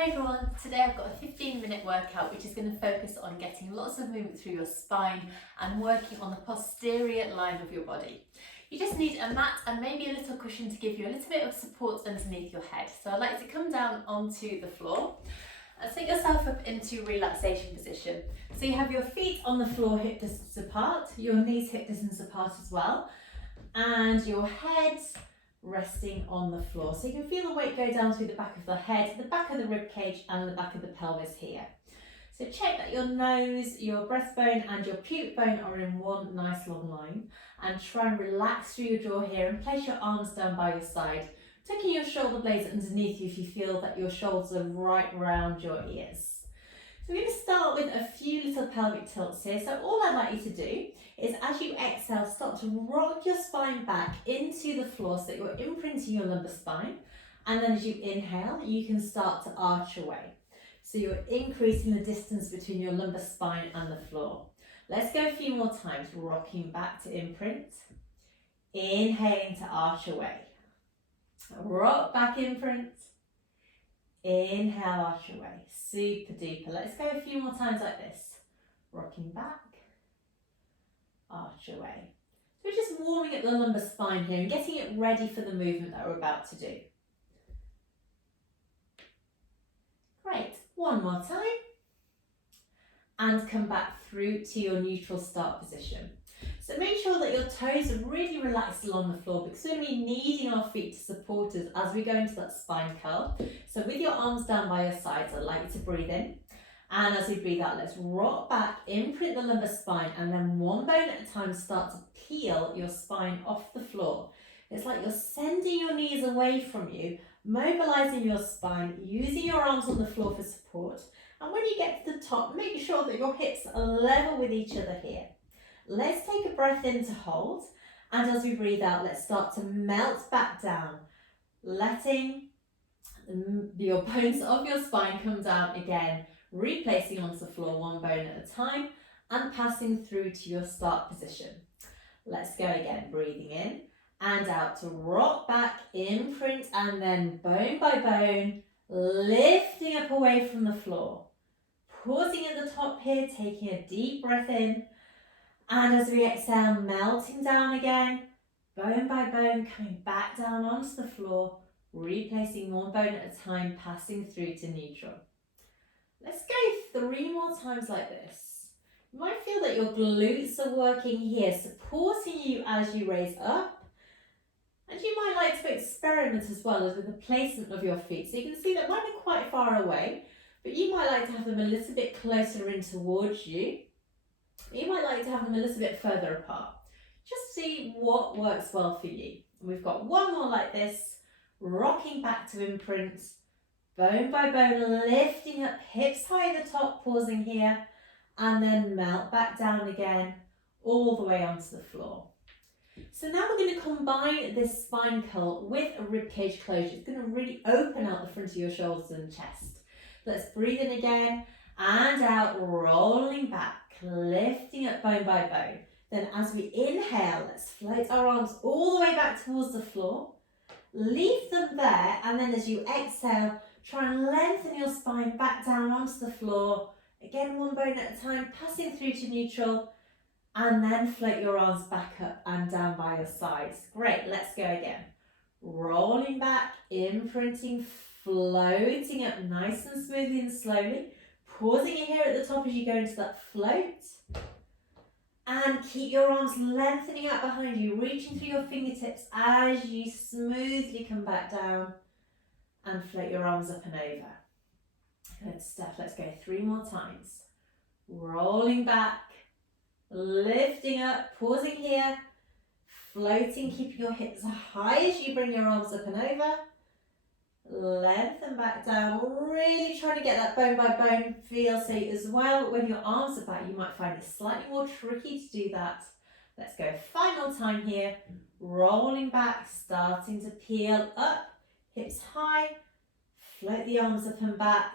Hi everyone, today I've got a 15-minute workout which is going to focus on getting lots of movement through your spine and working on the posterior line of your body. You just need a mat and maybe a little cushion to give you a little bit of support underneath your head. So I'd like to come down onto the floor and set yourself up into relaxation position. So you have your feet on the floor hip distance apart, your knees hip distance apart as well, and your head resting on the floor. So you can feel the weight go down through the back of the head, the back of the rib cage and the back of the pelvis here. So check that your nose, your breastbone and your pubic bone are in one nice long line, and try and relax through your jaw here and place your arms down by your side, tucking your shoulder blades underneath you if you feel that your shoulders are right round your ears. So we're going to start with a few little pelvic tilts here. So all I'd like you to do is, as you exhale, start to rock your spine back into the floor so that you're imprinting your lumbar spine. And then as you inhale, you can start to arch away. So you're increasing the distance between your lumbar spine and the floor. Let's go a few more times, rocking back to imprint. Inhaling to arch away. Rock back, imprint. Inhale, arch away. Super duper. Let's go a few more times like this. Rocking back, arch away. So we're just warming up the lumbar spine here and getting it ready for the movement that we're about to do. Great. One more time. And come back through to your neutral start position. So make sure that your toes are really relaxed along the floor, because we're really needing our feet to support us as we go into that spine curl. So with your arms down by your sides, I'd like you to breathe in. And as we breathe out, let's rock back, imprint the lumbar spine, and then one bone at a time start to peel your spine off the floor. It's like you're sending your knees away from you, mobilizing your spine, using your arms on the floor for support. And when you get to the top, make sure that your hips are level with each other here. Let's take a breath in to hold, and as we breathe out, let's start to melt back down, letting your bones of your spine come down again, replacing onto the floor one bone at a time and passing through to your start position. Let's go again, breathing in and out to rock back, imprint, and then bone by bone, lifting up away from the floor. Pausing at the top here, taking a deep breath in. And as we exhale, melting down again, bone by bone, coming back down onto the floor, replacing one bone at a time, passing through to neutral. Let's go 3 more times like this. You might feel that your glutes are working here, supporting you as you raise up. And you might like to experiment as well as with the placement of your feet. So you can see that mine are quite far away, but you might like to have them a little bit closer in towards you. You might like to have them a little bit further apart. Just see what works well for you. We've got one more like this, rocking back to imprint, bone by bone, lifting up, hips high at the top, pausing here, and then melt back down again, all the way onto the floor. So now we're going to combine this spine curl with a ribcage closure. It's going to really open out the front of your shoulders and chest. Let's breathe in again and out, rolling back, lifting up bone by bone. Then as we inhale, let's float our arms all the way back towards the floor. Leave them there, and then as you exhale, try and lengthen your spine back down onto the floor. Again, one bone at a time, passing through to neutral, and then float your arms back up and down by your sides. Great, let's go again. Rolling back, imprinting, floating up nice and smoothly and slowly. Pausing it here at the top as you go into that float. And keep your arms lengthening out behind you, reaching through your fingertips as you smoothly come back down and float your arms up and over. Good stuff. Let's go 3 more times. Rolling back, lifting up, pausing here, floating, keeping your hips high as you bring your arms up and over. Lengthen back down, really trying to get that bone by bone feel. So as well, when your arms are back, you might find it slightly more tricky to do that. Let's go final time here, rolling back, starting to peel up, hips high, float the arms up and back,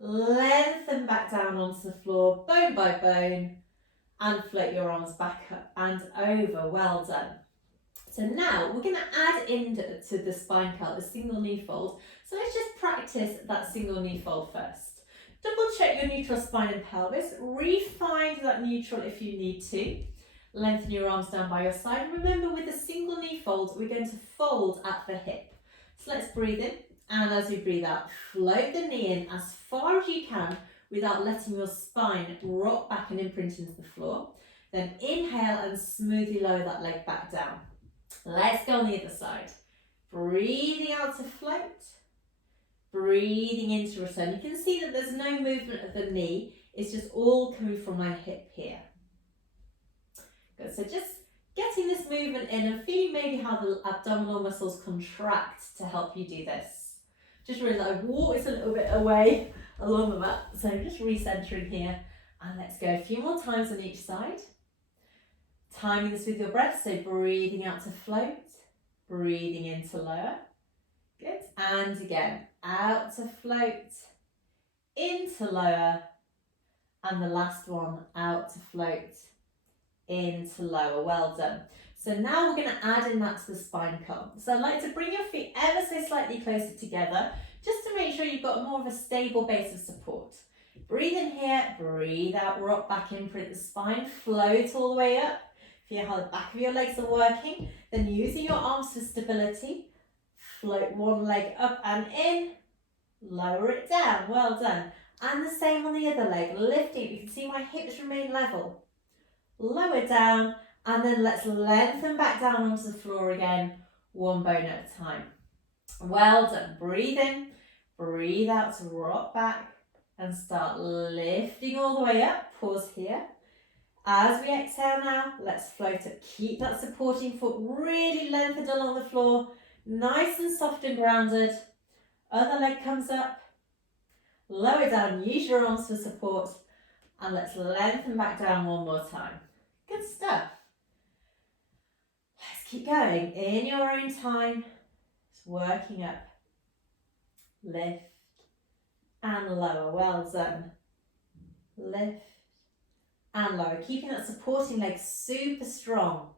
lengthen back down onto the floor, bone by bone, and float your arms back up and over. Well done. So now we're going to add into the spine curl a single knee fold. So let's just practice practice that single knee fold first. Double check your neutral spine and pelvis. Re-find that neutral if you need to. Lengthen your arms down by your side. Remember, with a single knee fold, we're going to fold at the hip. So let's breathe in, and as you breathe out, float the knee in as far as you can without letting your spine rock back and imprint into the floor. Then inhale and smoothly lower that leg back down. Let's go on the other side. Breathing out to float. Breathing in to return. You can see that there's no movement of the knee. It's just all coming from my hip here. Good. So just getting this movement in and feeling maybe how the abdominal muscles contract to help you do this. Just realize I've walked a little bit away along the mat. So just recentering here. And let's go a few more times on each side. Timing this with your breath. So breathing out to float. Breathing in to lower. Good. And again, out to float, in to lower, and the last one, out to float, in to lower. Well done. So now we're going to add in that to the spine curl. So I'd like to bring your feet ever so slightly closer together, just to make sure you've got more of a stable base of support. Breathe in here, breathe out, rock back in, print the spine, float all the way up. Feel how the back of your legs are working, then using your arms for stability, float one leg up and in, lower it down, well done. And the same on the other leg, lifting, you can see my hips remain level. Lower down, and then let's lengthen back down onto the floor again, one bone at a time. Well done, breathe in, breathe out to rock back, and start lifting all the way up, pause here. As we exhale now, let's float up. Keep that supporting foot really lengthened along the floor, nice and soft and grounded. Other leg comes up, lower down, use your arms for support, and let's lengthen back down one more time. Good stuff. Let's keep going in your own time. Just working up, lift and lower, well done. Lift and lower, keeping that supporting leg super strong.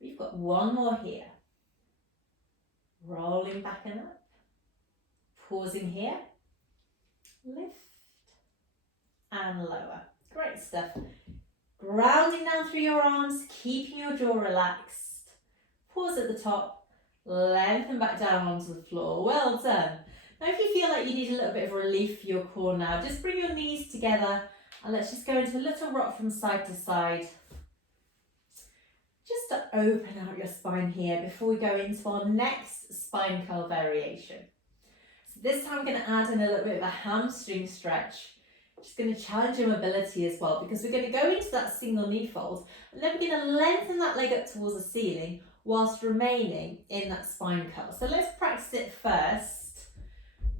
We've got one more here. Rolling back and up. Pausing here. Lift and lower. Great stuff. Grounding down through your arms, keeping your jaw relaxed. Pause at the top. Lengthen back down onto the floor. Well done. Now if you feel like you need a little bit of relief for your core now, just bring your knees together and let's just go into a little rock from side to side. Just to open out your spine here before we go into our next spine curl variation. So this time I'm going to add in a little bit of a hamstring stretch. Just going to challenge your mobility as well, because we're going to go into that single knee fold and then we're going to lengthen that leg up towards the ceiling whilst remaining in that spine curl. So let's practice it first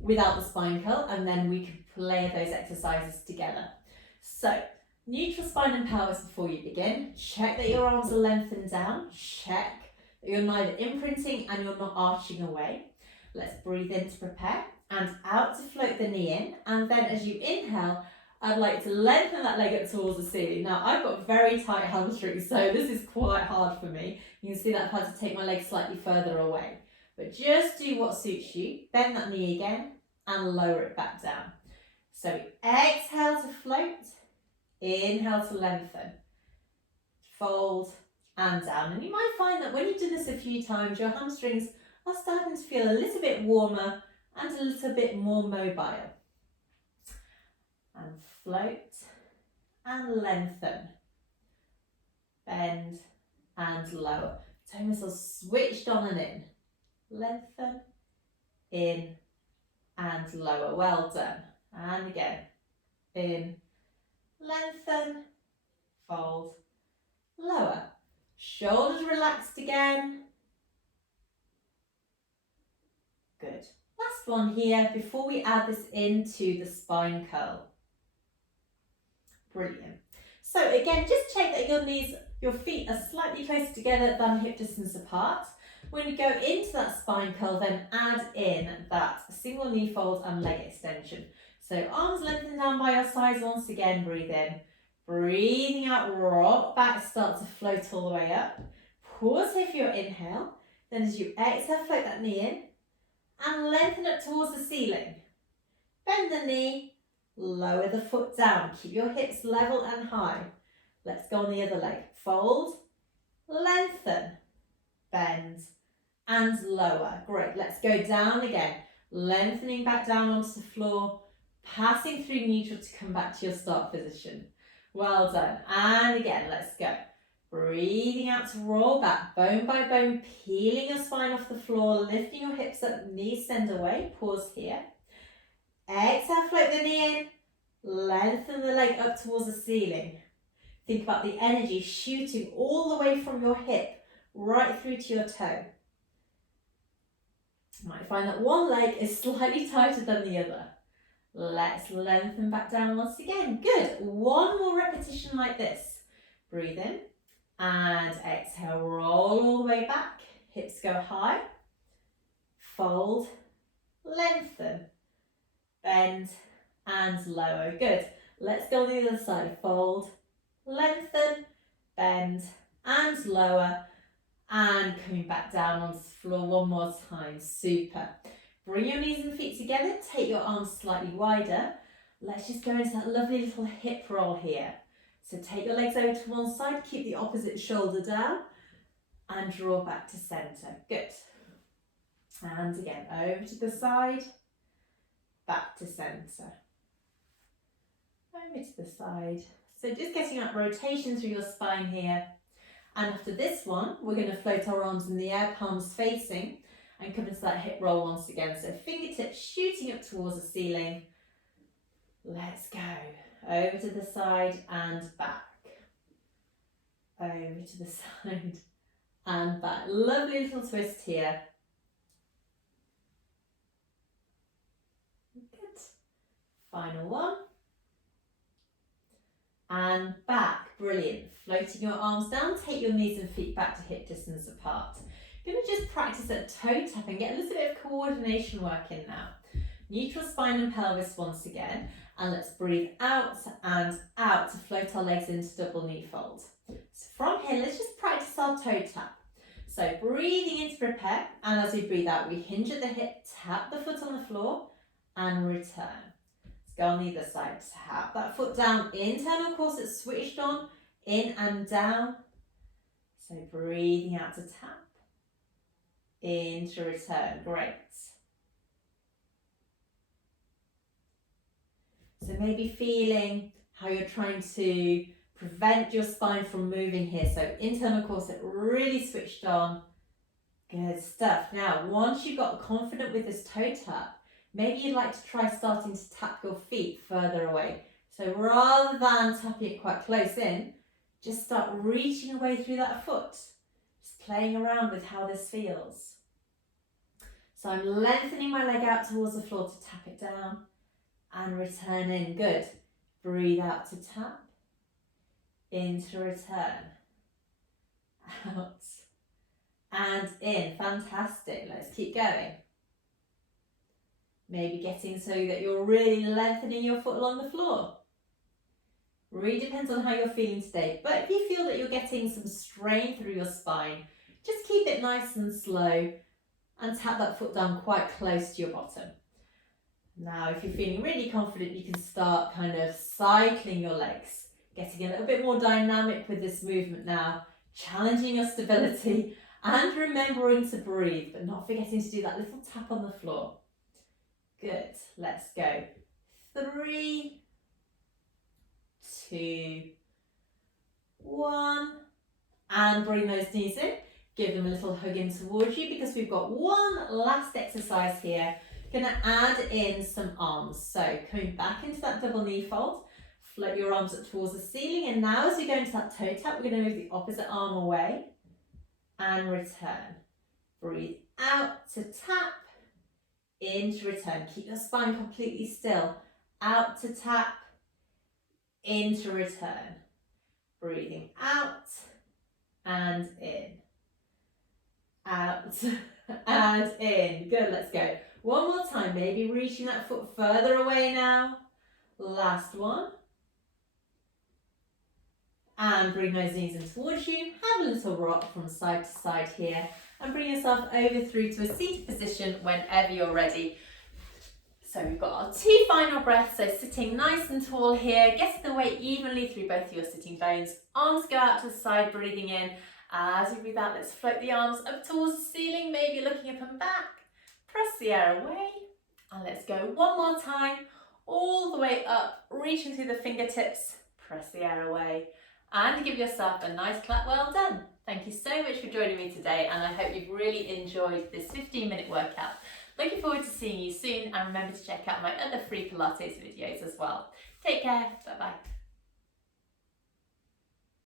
without the spine curl and then we can play those exercises together. So neutral spine and pelvis before you begin. Check that your arms are lengthened down. Check that you're neither imprinting and you're not arching away. Let's breathe in to prepare and out to float the knee in. And then as you inhale, I'd like to lengthen that leg up towards the ceiling. Now I've got very tight hamstrings, so this is quite hard for me. You can see that I've had to take my leg slightly further away. But just do what suits you. Bend that knee again and lower it back down. So exhale to float. Inhale to lengthen, fold and down. And you might find that when you've done this a few times, your hamstrings are starting to feel a little bit warmer and a little bit more mobile. And float and lengthen, bend and lower. Toe muscles switched on and in. Lengthen, in and lower. Well done. And again, in, lengthen, fold, lower. Shoulders relaxed again. Good. Last one here before we add this into the spine curl. Brilliant. So again, just check that your feet are slightly closer together than hip distance apart. When you go into that spine curl, then add in that single knee fold and leg extension. So arms lengthened down by your sides once again, breathe in. Breathing out, rock back, start to float all the way up. Pause here for your inhale. Then as you exhale, float that knee in. and lengthen up towards the ceiling. Bend the knee, lower the foot down. Keep your hips level and high. Let's go on the other leg. Fold, lengthen, bend, and lower. Great, let's go down again. Lengthening back down onto the floor, passing through neutral to come back to your start position. Well done. And again, let's go. Breathing out to roll back, bone by bone, peeling your spine off the floor, lifting your hips up, knees send away. Pause here. Exhale, float the knee in, lengthen the leg up towards the ceiling. Think about the energy shooting all the way from your hip right through to your toe. You might find that one leg is slightly tighter than the other. Let's lengthen back down once again. Good. One more repetition like this. Breathe in and exhale. Roll all the way back. Hips go high. Fold, lengthen, bend and lower. Good. Let's go on the other side. Fold, lengthen, bend and lower. And coming back down onto the floor one more time. Super. Bring your knees and feet together. Take your arms slightly wider. Let's just go into that lovely little hip roll here. So take your legs over to one side. Keep the opposite shoulder down. And draw back to centre. Good. And again, over to the side. Back to centre. Over to the side. So just getting that rotation through your spine here. And after this one, we're going to float our arms in the air, palms facing, and come into that hip roll once again. So fingertips shooting up towards the ceiling. Let's go. Over to the side and back. Over to the side and back. Lovely little twist here. Good. Final one. And back. Brilliant. Floating your arms down, take your knees and feet back to hip distance apart. You're going to just practice that toe tap and get a little bit of coordination work in now. Neutral spine and pelvis once again. And let's breathe out and out to float our legs into double knee fold. So from here, let's just practice our toe tap. So breathing in to prepare, and as we breathe out, we hinge at the hip, tap the foot on the floor, and return. Let's go on the other side. Tap that foot down, internal core set switched on, in and down. So breathing out to tap, in to return. Great. So maybe feeling how you're trying to prevent your spine from moving here. So internal core set really switched on. Good stuff. Now, once you've got confident with this toe tap, maybe you'd like to try starting to tap your feet further away. So rather than tapping it quite close in, just start reaching away through that foot. Just playing around with how this feels. So I'm lengthening my leg out towards the floor to tap it down. And return in. Good. Breathe out to tap. In to return. Out. And in. Fantastic. Let's keep going. Maybe getting so that you're really lengthening your foot along the floor. Really depends on how you're feeling today. But if you feel that you're getting some strain through your spine, just keep it nice and slow and tap that foot down quite close to your bottom. Now, if you're feeling really confident, you can start kind of cycling your legs, getting a little bit more dynamic with this movement now, challenging your stability and remembering to breathe, but not forgetting to do that little tap on the floor. Good. Let's go. 3, 2, 1. And bring those knees in. Give them a little hug in towards you because we've got one last exercise here. Going to add in some arms. So coming back into that double knee fold, float your arms up towards the ceiling. And now as we go into that toe tap, we're going to move the opposite arm away and return. Breathe out to tap, in to return. Keep your spine completely still. Out to tap, in to return. Breathing out and in. Out and in. Good, let's go. One more time, maybe reaching that foot further away now. Last one. And bring those knees in towards you. Have a little rock from side to side here. and bring yourself over through to a seated position whenever you're ready. So we've got our 2 final breaths, so sitting nice and tall here, getting the weight evenly through both of your sitting bones. Arms go out to the side, breathing in. As you breathe out, let's float the arms up towards the ceiling, maybe looking up and back. Press the air away, and let's go one more time, all the way up, reaching through the fingertips. Press the air away, and give yourself a nice clap. Well done. Thank you so much for joining me today, and I hope you've really enjoyed this 15-minute workout. Looking forward to seeing you soon, and remember to check out my other free Pilates videos as well. Take care. Bye-bye.